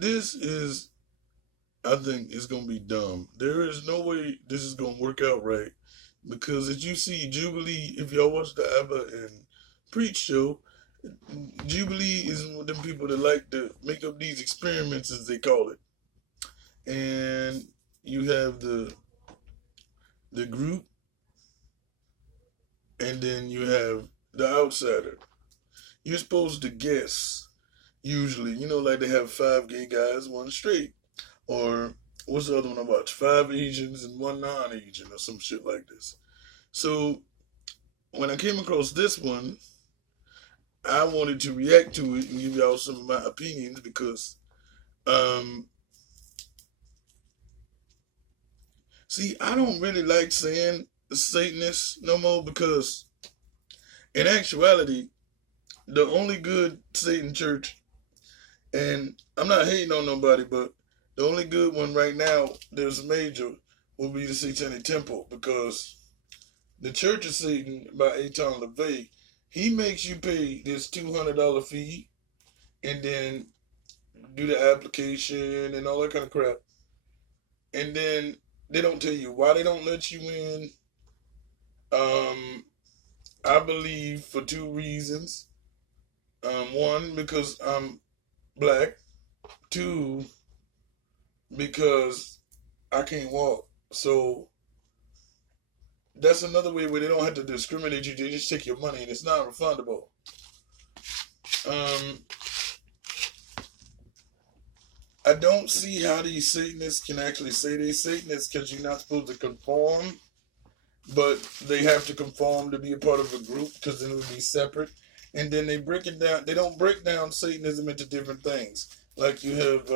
this is, I think it's gonna be dumb. There is no way this is gonna work out right because as you see, Jubilee, if y'all watch the Abba and Preach show, Jubilee is one of them people that like to make up these experiments, as they call it. And you have the group, and then you have the outsider. You're supposed to guess. Usually, like they have five gay guys, one straight, or what's the other one I watch? Five Asians and one non-Asian, or some shit like this. So when I came across this one, I wanted to react to it and give y'all some of my opinions because, um, see, I don't really like saying Satanist no more because, in actuality, the only good Satan church, and I'm not hating on nobody, but the only good one right now, there's a major, will be the Satanic Temple because the Church of Satan by Eitan LaVey, he makes you pay this $200 fee and then do the application and all that kind of crap. And then they don't tell you why they don't let you in. I believe for two reasons. One, because I'm black. Two, because I can't walk. So that's another way where they don't have to discriminate you. They just take your money and it's not refundable. I don't see how these Satanists can actually say they Satanists because you're not supposed to conform, but they have to conform to be a part of a group because then it would be separate. And then they break it down. They don't break down Satanism into different things. Like you have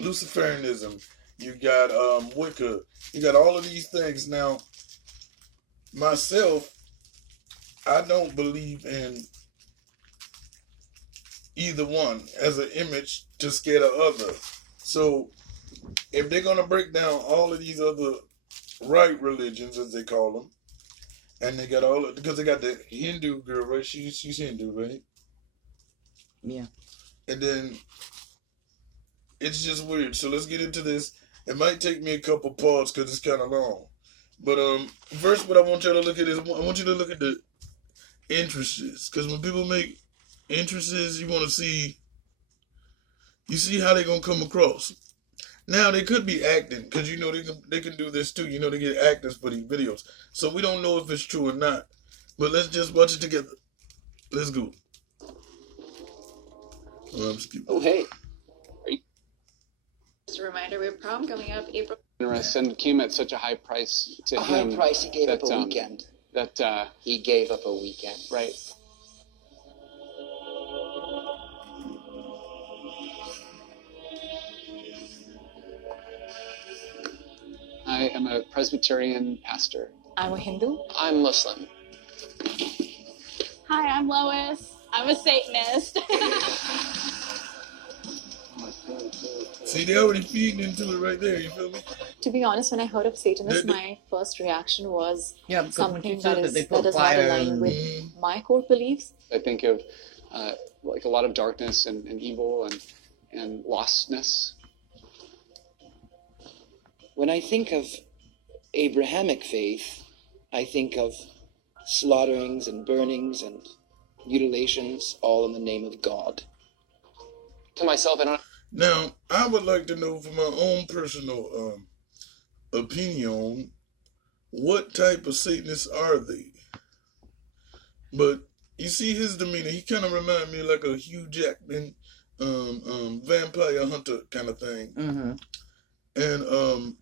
Luciferianism, you got Wicca, you got all of these things. Now, myself, I don't believe in either one as an image to scare the other. So if they're going to break down all of these other right religions, as they call them, and they got all of, because they got the Hindu girl, right? She's Hindu, right? Yeah. And then it's just weird. So let's get into this. It might take me a couple parts because it's kind of long. But first, what I want you to look at is I want you to look at the entrances, because when people make entrances, you want to see, you see how they're gonna come across. Now they could be acting, because they can do this too. They get actors for these videos, so we don't know if it's true or not. But let's just watch it together. Let's go. Oh, hey. Just a reminder, we have prom coming up April. And came at such a high price to him. High price. He gave up a weekend. He gave up a weekend. Right. I am a Presbyterian pastor. I'm a Hindu. I'm Muslim. Hi, I'm Lois. I'm a Satanist. See, they already feeding into it right there. You feel me? To be honest, when I heard of Satanist, my first reaction was something that is not aligned with my core beliefs. I think of like a lot of darkness and evil and lostness. When I think of Abrahamic faith, I think of slaughterings and burnings and mutilations, all in the name of God. To myself, I don't. Now, I would like to know from my own personal opinion, what type of Satanists are they? But you see his demeanor, he kind of reminds me like a Hugh Jackman vampire hunter kind of thing. Mm-hmm. And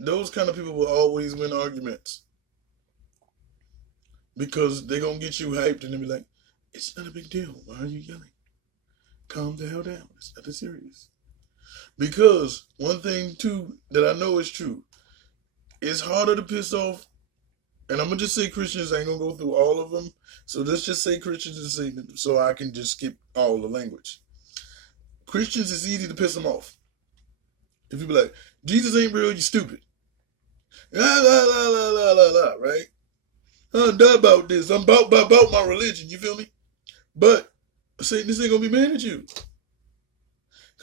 those kind of people will always win arguments because they're going to get you hyped and they'll be like, it's not a big deal. Why are you yelling? Calm the hell down. It's nothing serious. Because one thing, too, that I know is true, it's harder to piss off, and I'm going to just say Christians. I ain't going to go through all of them. So let's just say Christians and Satan so I can just skip all the language. Christians, it's easy to piss them off. If you be like, Jesus ain't real, you stupid. La, la, la, la, la, la, la, right? I'm done about this. I'm about my religion, you feel me? But Satanist ain't gonna be mad at you.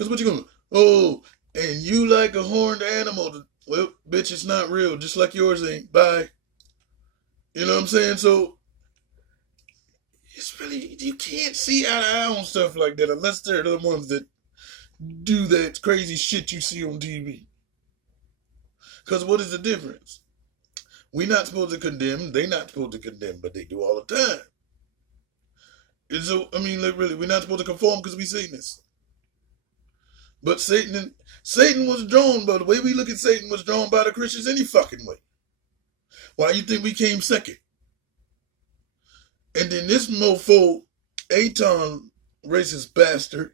Because what you gonna, oh, and you like a horned animal. Well, bitch, it's not real. Just like yours ain't. Bye. You know what I'm saying? So, it's really, you can't see eye to eye on stuff like that unless they're the ones that do that crazy shit you see on TV. Because what is the difference? We're not supposed to condemn. They're not supposed to condemn, but they do all the time. And so, I mean, like, really, we're not supposed to conform because we Satanists. But Satan was drawn, by the way we look at Satan was drawn by the Christians any fucking way. Why you think we came second? And then this mofo, Aton, racist bastard,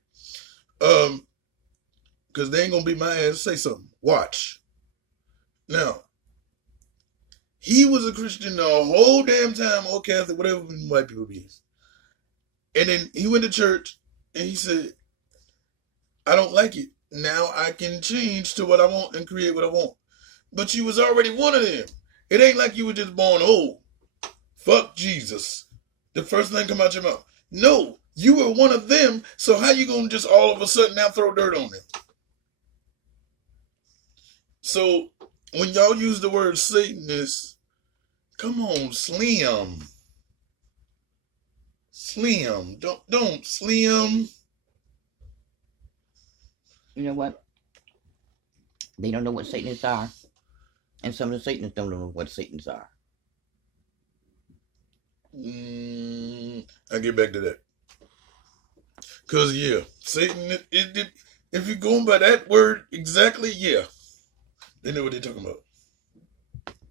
because they ain't gonna be my ass, say something. Watch. Now, he was a Christian the whole damn time, or Catholic, whatever white people be. And then he went to church and he said, I don't like it. Now I can change to what I want and create what I want. But you was already one of them. It ain't like you were just born old. Fuck Jesus. The first thing come out your mouth. No, you were one of them, so how you gonna just all of a sudden now throw dirt on them? So when y'all use the word Satanist, come on, Slim. Slim. Don't Slim. You know what? They don't know what Satanists are. And some of the Satanists don't know what Satanists are. I'll get back to that. Because, yeah, Satan, if you're going by that word exactly, yeah. They know what they're talking about.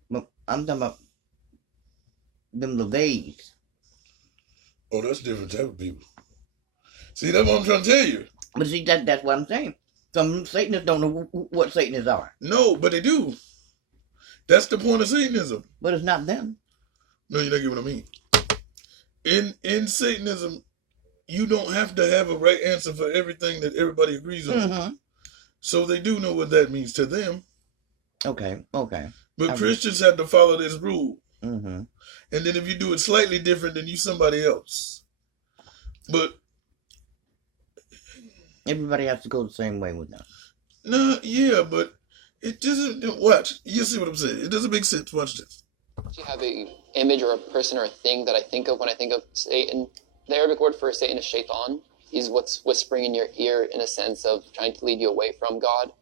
Well, I'm talking about them LeVays. Oh, that's a different type of people. See, that's what I'm trying to tell you. But see, that's what I'm saying. Some Satanists don't know what Satanists are. No, but they do. That's the point of Satanism. But it's not them. No, you're not getting what I mean. In Satanism, you don't have to have a right answer for everything that everybody agrees on. Mm-hmm. So they do know what that means to them. Okay. But Christians have to follow this rule. Mm-hmm. And then if you do it slightly different, then you somebody else. But everybody has to go the same way with them. No, yeah, but it doesn't. Watch. You see what I'm saying? It doesn't make sense. Watch this. Do you have an image or a person or a thing that I think of when I think of Satan? The Arabic word for Satan is shaitan. He's what's whispering in your ear in a sense of trying to lead you away from God.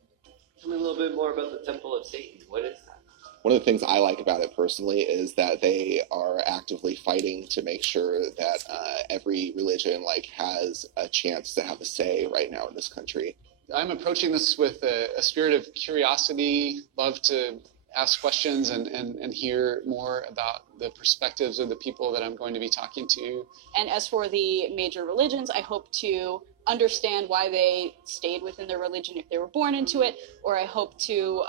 Tell me a little bit more about the Temple of Satan. What is that? One of the things I like about it personally is that they are actively fighting to make sure that every religion has a chance to have a say right now in this country. I'm approaching this with a spirit of curiosity, love to ask questions and hear more about the perspectives of the people that I'm going to be talking to. And as for the major religions, I hope to understand why they stayed within their religion if they were born into it, or I hope to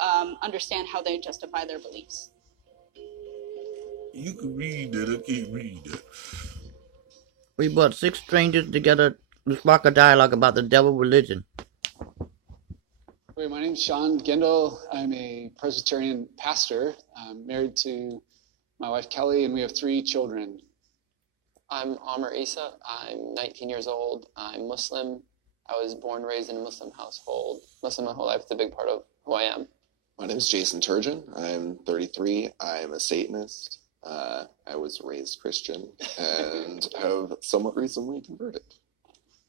understand how they justify their beliefs. You can read that. I can't read that. We brought 6 strangers together to spark a dialogue about the devil religion. My name's Sean Gendel. I'm a Presbyterian pastor. I'm married to my wife Kelly, and we have 3 children. I'm Amr Isa. I'm 19 years old. I'm Muslim. I was born and raised in a Muslim household. Muslim my whole life is a big part of who I am. My name is Jason Turgeon. I'm 33. I'm a Satanist. I was raised Christian and have somewhat recently converted.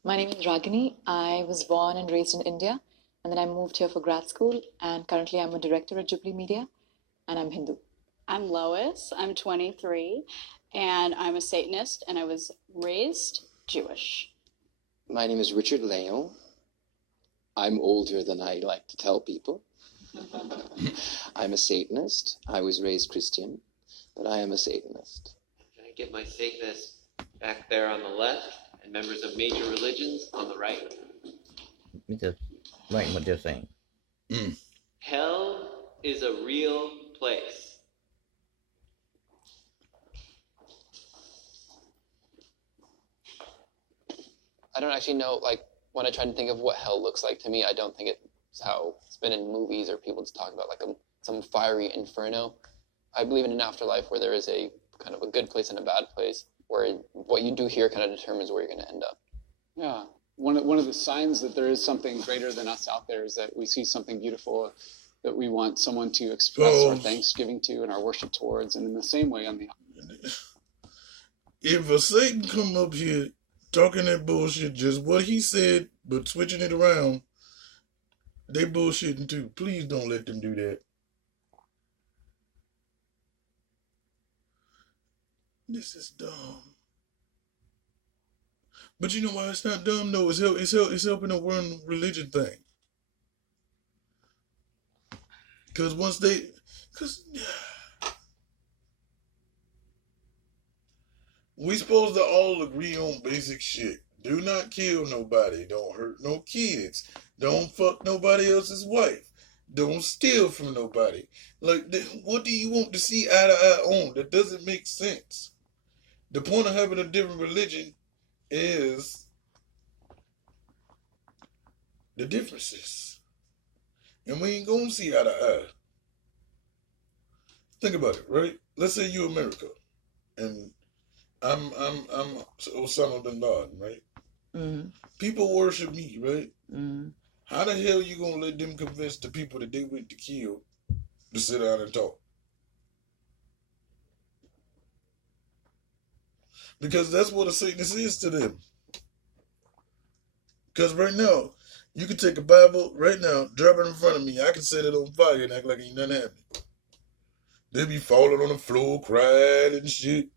My name is Ragini. I was born and raised in India, and then I moved here for grad school, and currently I'm a director at Jubilee Media, and I'm Hindu. I'm Lois. I'm 23, and I'm a Satanist, and I was raised Jewish. My name is Richard Leon. I'm older than I like to tell people. I'm a Satanist. I was raised Christian, but I am a Satanist. Can I get my Satanists back there on the left and members of major religions on the right? Let me just write what they're saying. Hell is a real place. I don't actually know, when I try to think of what hell looks like to me, I don't think it's how it's been in movies or people just talk about some fiery inferno. I believe in an afterlife where there is a kind of a good place and a bad place, where what you do here kind of determines where you're going to end up. Yeah. One one of the signs that there is something greater than us out there is that we see something beautiful that we want someone to express our thanksgiving to and our worship towards. And in the same way, on the if a Satan come up here talking that bullshit, just what he said, but switching it around, they bullshitting too. Please don't let them do that. This is dumb. But you know why it's not dumb though? It's helping the world religion thing. Cause we supposed to all agree on basic shit. Do not kill nobody. Don't hurt no kids. Don't fuck nobody else's wife. Don't steal from nobody. Like, what do you want to see eye to eye on? That doesn't make sense. The point of having a different religion is the differences. And we ain't gonna see eye to eye. Think about it, right? Let's say you're America and I'm Osama bin Laden, right? Mm-hmm. People worship me, right? Mm-hmm. How the hell you gonna let them convince the people that they went to kill to sit down and talk? Because that's what a Satanist is to them. Because right now, you can take a Bible right now, drop it in front of me, I can set it on fire and act like ain't nothing happening. They be falling on the floor, crying and shit.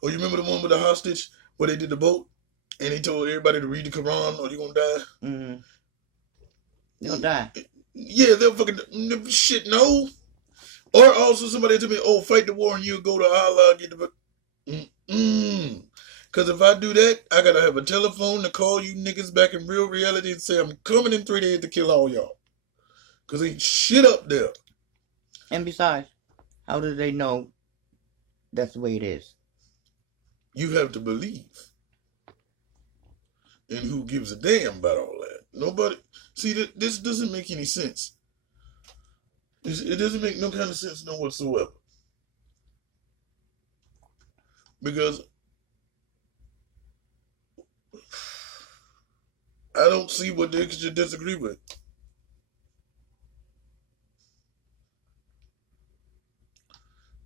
Or you remember the one with the hostage where they did the boat and they told everybody to read the Quran or you gonna die? Mm-hmm. They'll die. Yeah, they'll fucking shit, no. Or also somebody told me, oh, fight the war and you'll go to Allah and get the... Because if I do that, I gotta have a telephone to call you niggas back in real reality and say I'm coming in 3 days to kill all y'all. Because ain't shit up there. And besides, how do they know that's the way it is? You have to believe. And who gives a damn about all that? Nobody. See, this doesn't make any sense. It doesn't make no kind of sense no whatsoever. Because I don't see what they should disagree with.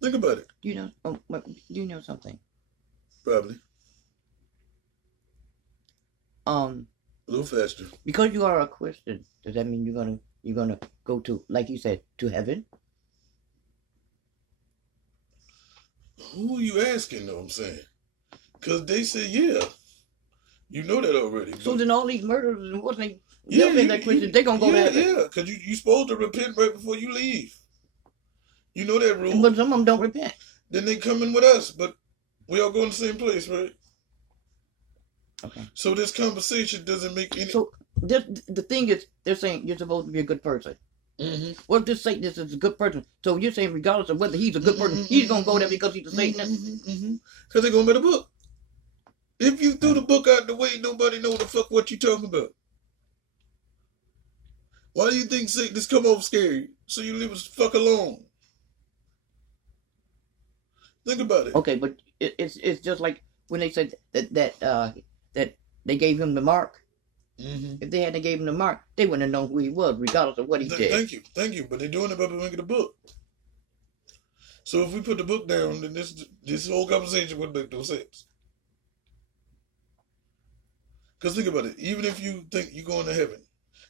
Think about it. Do you know something? Probably. A little faster. Because you are a Christian, does that mean you're gonna go to, like you said, to heaven? Who are you asking, though, I'm saying? Because they say, yeah. You know that already. So then all these murderers and what's they that Christians, they're gonna go to heaven. Yeah, because you supposed to repent right before you leave. You know that rule. But some of them don't repent. Then they come in with us, but we all go in the same place, right? Okay. So this conversation doesn't make any... So the thing is, they're saying you're supposed to be a good person. Mm-hmm. What if this Satanist is a good person? So you're saying regardless of whether he's a good person, he's going to go there because he's a Satanist? Because they're going to be the book. If you threw the book out the way, nobody know the fuck what you talking about. Why do you think Satanists come off scary? So you leave us the fuck alone. Think about it. Okay, but it's just like when they said that they gave him the mark. Mm-hmm. If they hadn't gave him the mark, they wouldn't have known who he was, regardless of what he did. Thank you. But they're doing it by making the book. So if we put the book down, then this whole conversation wouldn't make no sense. Because think about it. Even if you think you're going to heaven,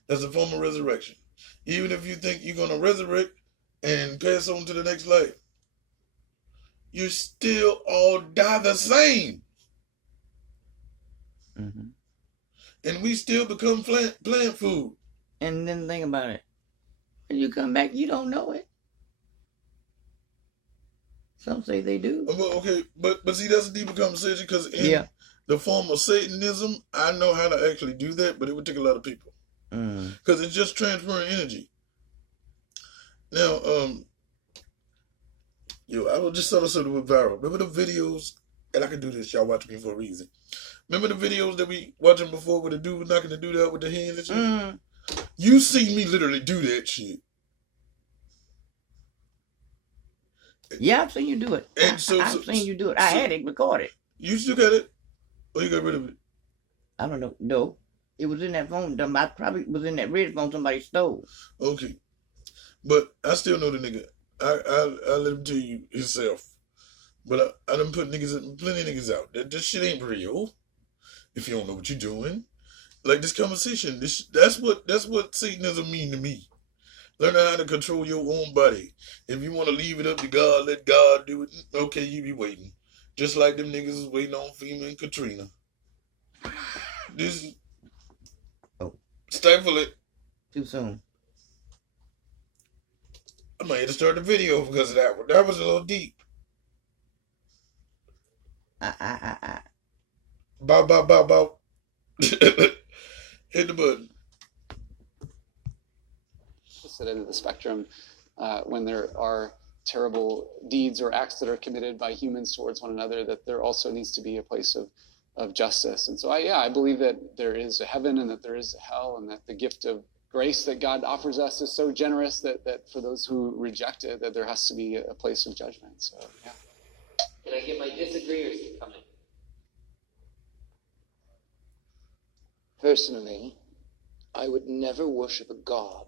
that's a form of resurrection. Even if you think you're going to resurrect and pass on to the next life, you still all die the same. Mm-hmm. And we still become plant food. And then think about it. When you come back, you don't know it. Some say they do. Okay, but see, that's a deeper conversation because in the form of Satanism, I know how to actually do that, but it would take a lot of people. Because it's just transferring energy. Now, I was just sort of went viral. Remember the videos, and I can do this, y'all watch me for a reason. Remember the videos that we watching before where the dude was knocking the dude out with the hands and shit? You see me literally do that shit. Yeah, I've seen you do it. And I've seen you do it. I had it recorded. You still got it? Or you got rid of it? I don't know. No. It was in that phone. I probably was in that red phone somebody stole. Okay. But I still know the nigga. I let him tell you himself. But I done put plenty of niggas out. This shit ain't real. If you don't know what you're doing. Like this conversation, that's what Satanism mean to me. Learn how to control your own body. If you want to leave it up to God, let God do it. Okay, you be waiting. Just like them niggas is waiting on FEMA and Katrina. This stifle it. Too soon. I might have to start the video because of that one. That was a little deep. Bow, bow, bow, bow. Hit the button. Sit into the spectrum when there are terrible deeds or acts that are committed by humans towards one another, that there also needs to be a place of justice. And so I believe that there is a heaven and that there is a hell, and that the gift of grace that God offers us is so generous that for those who reject it, that there has to be a place of judgment. So yeah. Can I get my disagreeers to come in? Personally, I would never worship a god.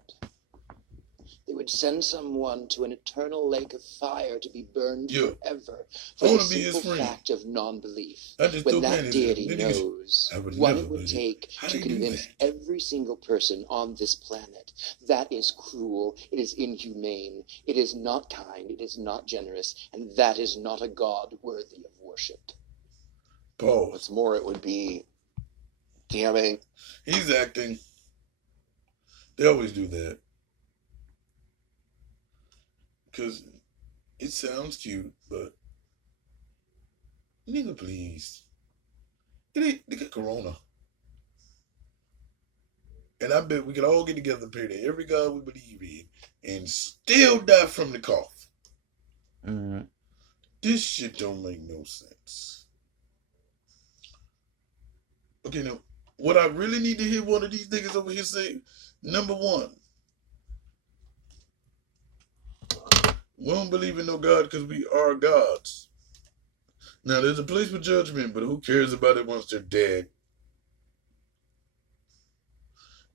They would send someone to an eternal lake of fire to be burned forever for the simple fact of non-belief. When that deity knows what it would take to convince every single person on this planet, that is cruel, it is inhumane, it is not kind, it is not generous, and that is not a god worthy of worship. Paul. What's more, it would be damning. He's acting. They always do that. Because it sounds cute, but nigga, please. It ain't, they got corona. And I bet we could all get together and pray to every God we believe in and still die from the cough. Mm-hmm. This shit don't make no sense. Okay, now, what I really need to hear one of these niggas over here say, number one, we don't believe in no God because we are gods. Now, there's a place for judgment, but who cares about it once they're dead?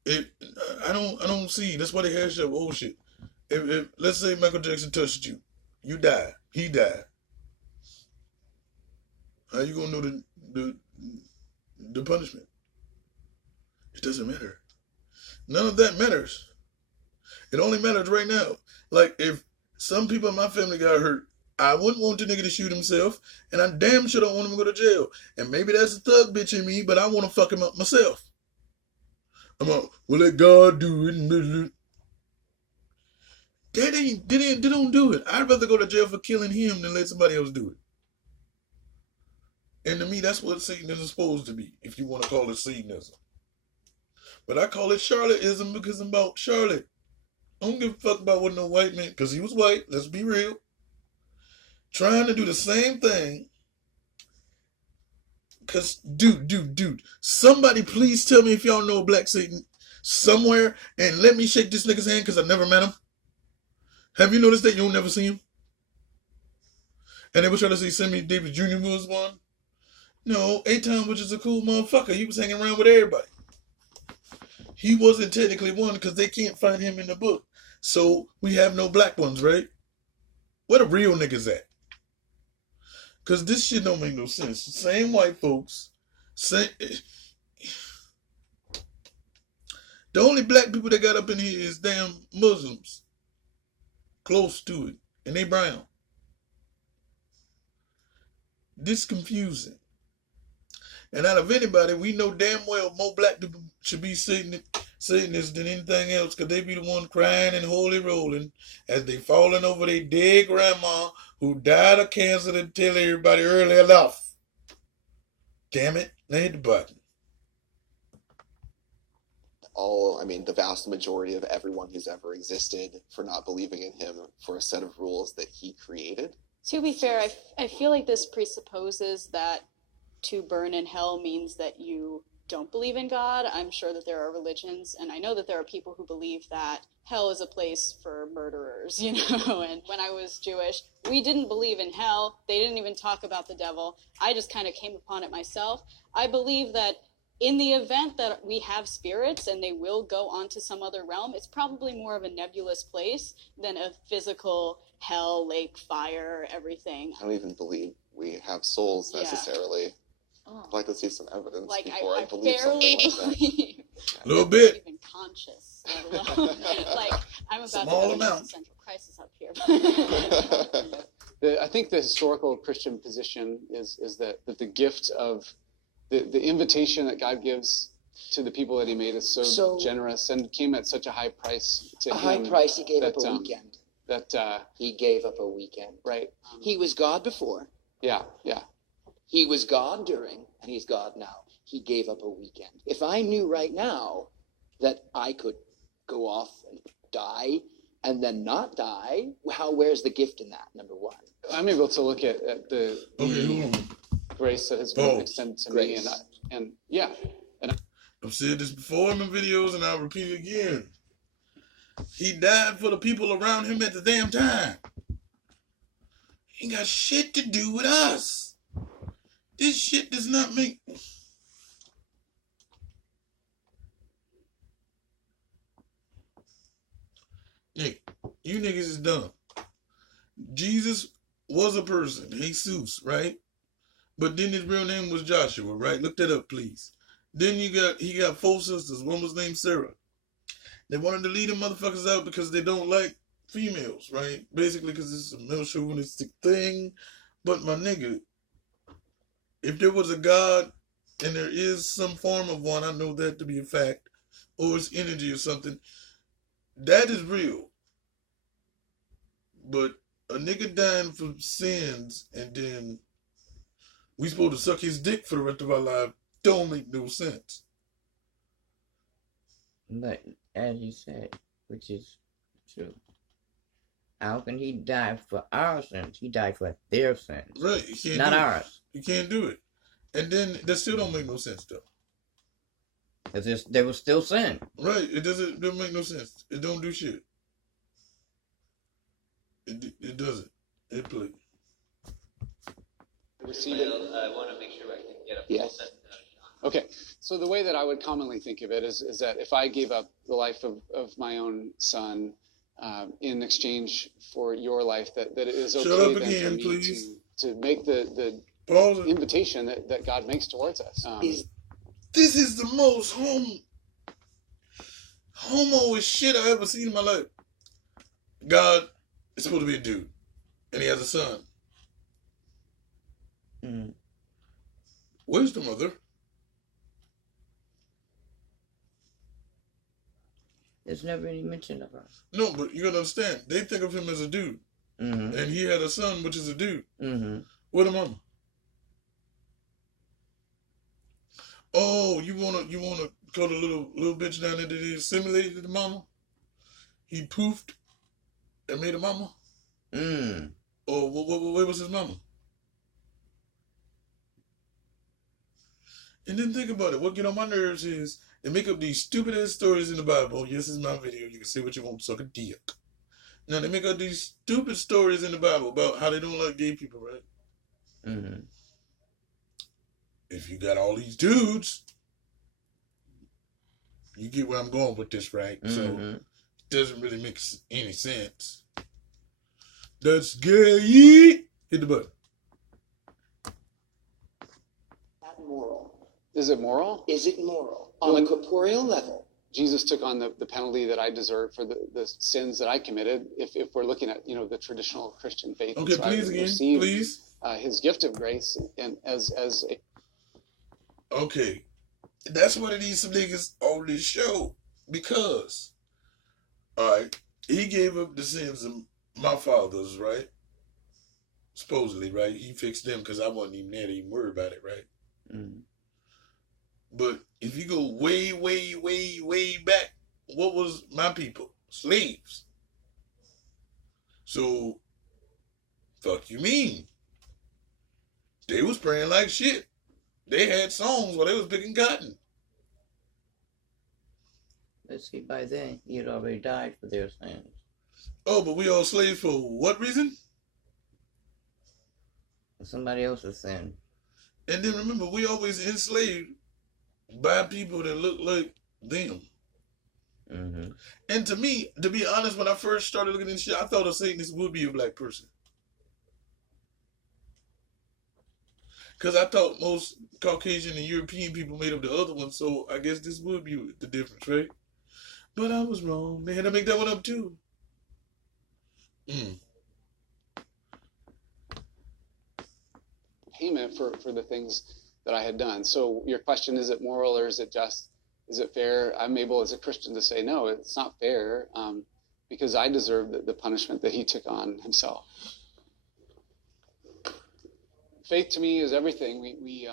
I don't see. That's why they hash up old shit. If let's say Michael Jackson touched you, you die. He died. How you gonna know the punishment? It doesn't matter. None of that matters. It only matters right now. Like if some people in my family got hurt, I wouldn't want the nigga to shoot himself, and I damn sure don't want him to go to jail. And maybe that's a thug bitch in me, but I want to fuck him up myself. I'm like, well, let God do it. They don't do it. I'd rather go to jail for killing him than let somebody else do it. And to me, that's what Satanism is supposed to be, if you want to call it Satanism. But I call it Charlotteism because I'm about Charlotte. I don't give a fuck about what no white man, because he was white, let's be real, trying to do the same thing. Because, dude, somebody please tell me if y'all know a black Satan somewhere and let me shake this nigga's hand because I never met him. Have you noticed that you'll never see him? And they were trying to say Sammy Davis Jr. was one. No, A-Town was just a cool motherfucker. He was hanging around with everybody. He wasn't technically one because they can't find him in the book. So we have no black ones, right? Where the real niggas at? Because this shit don't make no sense. Same white folks. The only black people that got up in here is damn Muslims. Close to it. And they brown. This confusing. And out of anybody, we know damn well more black people should be Satanists than anything else, because they be the one crying and holy rolling as they falling over their dead grandma who died of cancer to tell everybody early enough. Damn it, now hit the button. The vast majority of everyone who's ever existed for not believing in him for a set of rules that he created. To be fair, I feel like this presupposes that to burn in hell means that you don't believe in God. I'm sure that there are religions, and I know that there are people who believe that hell is a place for murderers, you know. And when I was Jewish, we didn't believe in hell. They didn't even talk about the devil. I just kind of came upon it myself. I believe that in the event that we have spirits and they will go onto some other realm, it's probably more of a nebulous place than a physical hell, lake, fire, everything. I don't even believe we have souls necessarily. Oh. I'd like to see some evidence Like, before I believe barely something like that. believe A little bit. even conscious, let alone like I'm about Small to have an amount. existential crisis up here. I think the historical Christian position is that the gift of the invitation that God gives to the people that He made is so generous and came at such a high price to Him. A high price. He gave up a that, weekend. He gave up a weekend. Right. He was God before. Yeah. He was God during, and He's God now. He gave up a weekend. If I knew right now that I could go off and die and then not die, where's the gift in that, number one? I'm able to look at the grace that has been extended to me, and I've said this before in my videos, and I'll repeat it again. He died for the people around him at the damn time. He ain't got shit to do with us. This shit does not make... Nick, you niggas is dumb. Jesus was a person, Jesus, right? But then his real name was Joshua, right? Look that up, please. Then he got 4 sisters. One was named Sarah. They wanted to lead them motherfuckers out because they don't like females, right? Basically because it's a male chauvinistic thing. But my nigga, if there was a God, and there is some form of one, I know that to be a fact, or it's energy or something, that is real. But a nigga dying for sins and then we supposed to suck his dick for the rest of our life don't make no sense. But as you said, which is true, how can he die for our sins? He died for their sins. Right. You can't not do ours. It. You can't do it. And then that still don't make no sense though. Because there was still sin. Right. It doesn't make no sense. It don't do shit. It doesn't. It play. I want to make sure I can get a full sentence out of John. Okay, so the way that I would commonly think of it is that if I gave up the life of my own son in exchange for your life, that it is okay Shut up then again, for me please. to make the invitation that God makes towards us. This is the most homo shit I ever seen in my life. God is supposed to be a dude, and he has a son. Mm. Where's the mother? There's never any mention of her. No, but you gotta understand. They think of him as a dude, and he had a son, which is a dude. Where the mama? Oh, you wanna call the little bitch down there that he assimilated the mama? He poofed and made a mama. Or where was his mama? And then think about it. What get on my nerves is they make up these stupid ass stories in the Bible. Yes, it's my video. You can say what you want, suck a dick. Now they make up these stupid stories in the Bible about how they don't like gay people, right? If you got all these dudes, you get where I'm going with this, right? So it doesn't really make any sense. That's gay. Hit the button. Not moral. Is it moral? Is it moral? On a corporeal level. Jesus took on the penalty that I deserved for the sins that I committed. If we're looking at the traditional Christian faith, Okay, so please I again, received, please. His gift of grace and as a. Okay, that's why these some niggas on this show, because, all right, he gave up the sins of my fathers, right? Supposedly, right? He fixed them because I wasn't even there to even worry about it, right? But if you go way, way, way, way back, what was my people? Slaves. So, fuck you mean? They was praying like shit. They had songs while they was picking cotton. Let's see, by then, he had already died for their sins. Oh, but we all slaves for what reason? Somebody else's sin. And then remember, we always enslaved by people that look like them. Mm-hmm. And to me, to be honest, when I first started looking at this shit, I thought a Satanist would be a black person. Because I thought most Caucasian and European people made up the other one, so I guess this would be the difference, right? But I was wrong. They had to make that one up too. Payment for the things that I had done. So your question, is it moral or is it just? Is it fair? I'm able as a Christian to say, no, it's not fair, because I deserve the punishment that he took on himself. Faith to me is everything. We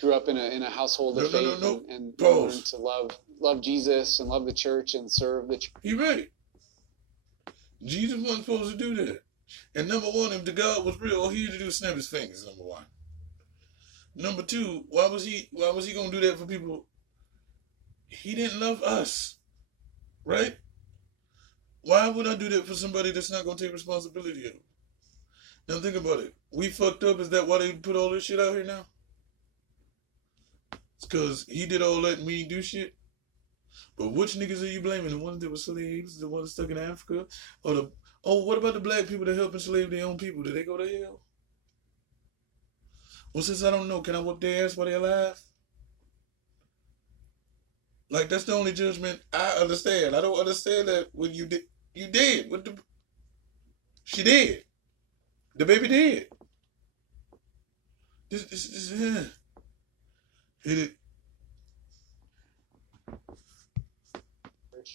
grew up in a household of faith and learned to love Jesus and love the church and serve the church. You're right. Jesus wasn't supposed to do that. And number one, if the God was real, all he had to do was snap his fingers, number one. Number two, why was he gonna do that for people? He didn't love us. Right? Why would I do that for somebody that's not gonna take responsibility of it? Now think about it. We fucked up. Is that why they put all this shit out here now? It's because he did all that and we ain't do shit. But which niggas are you blaming? The ones that were slaves? The ones stuck in Africa? Or what about the black people that help enslave their own people? Did they go to hell? Well, since I don't know, can I whoop their ass while they're alive? Like, that's the only judgment I understand. I don't understand that when you did. She did. The baby did. This hit it.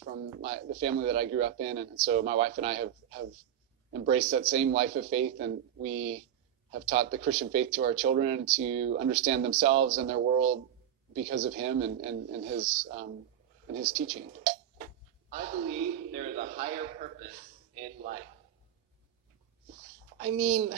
From the family that I grew up in, and so my wife and I have embraced that same life of faith, and we have taught the Christian faith to our children to understand themselves and their world because of him and his teaching. I believe there is a higher purpose in life. I mean,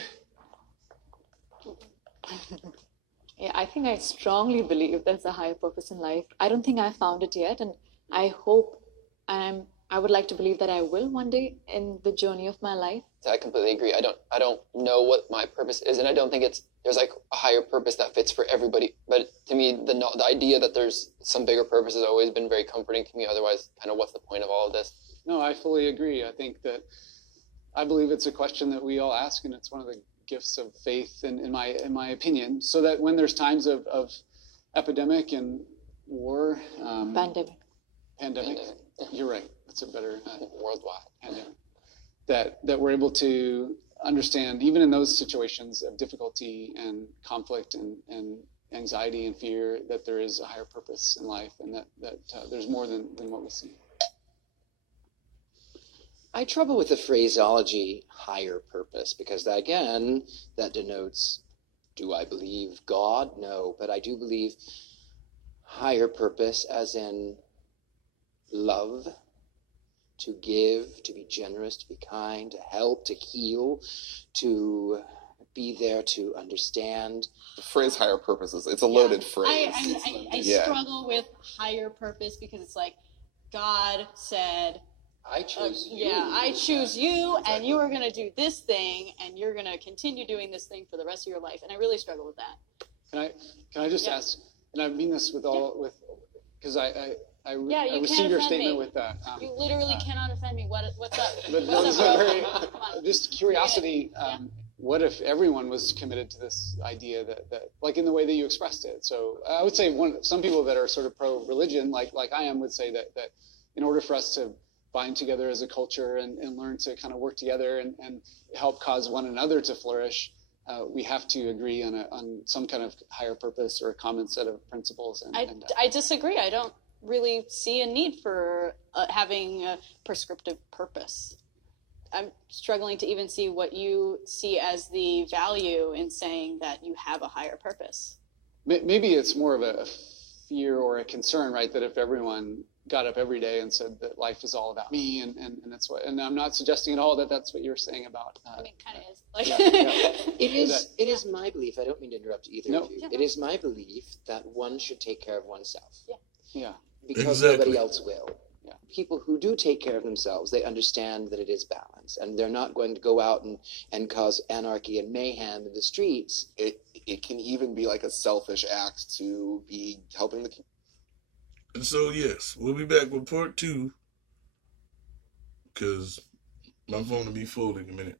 Yeah, I think I strongly believe there's a higher purpose in life. I don't think I found it yet, and I hope I would like to believe that I will one day in the journey of my life. I completely agree. I don't know what my purpose is, and I don't think there's like a higher purpose that fits for everybody. But to me, the idea that there's some bigger purpose has always been very comforting to me. Otherwise, kind of what's the point of all of this? No, I fully agree. I believe it's a question that we all ask, and it's one of the gifts of faith, in my opinion. So that when there's times of epidemic and war, pandemic. You're right. That's a better worldwide pandemic. That we're able to understand, even in those situations of difficulty and conflict and anxiety and fear, that there is a higher purpose in life, and that there's more than what we see. I trouble with the phraseology higher purpose, because that denotes, do I believe God? No, but I do believe higher purpose as in love, to give, to be generous, to be kind, to help, to heal, to be there to understand. The phrase higher purpose it's a loaded phrase. I struggle with higher purpose because it's like God said, I choose you. I choose you, exactly. And you are going to do this thing, and you're going to continue doing this thing for the rest of your life. And I really struggle with that. Can I just ask, and I mean this because I received your statement with that. You literally cannot offend me. What's up? But just curiosity. What if everyone was committed to this idea that like in the way that you expressed it? So I would say some people that are sort of pro-religion, like I am, would say that in order for us to bind together as a culture and learn to kind of work together and help cause one another to flourish, we have to agree on some kind of higher purpose or a common set of principles. I disagree. I don't really see a need for having a prescriptive purpose. I'm struggling to even see what you see as the value in saying that you have a higher purpose. Maybe it's more of a fear or a concern, right? That if everyone got up every day and said that life is all about me, and that's what, and I'm not suggesting at all that that's what you're saying about. I mean, it kind of is. It is my belief. I don't mean to interrupt either of you. Yeah. It is my belief that one should take care of oneself. Yeah. Because nobody else will. Yeah. People who do take care of themselves, they understand that it is balance, and they're not going to go out and cause anarchy and mayhem in the streets. It can even be like a selfish act to be helping And so, yes, we'll be back with part 2 because my phone will be full in a minute.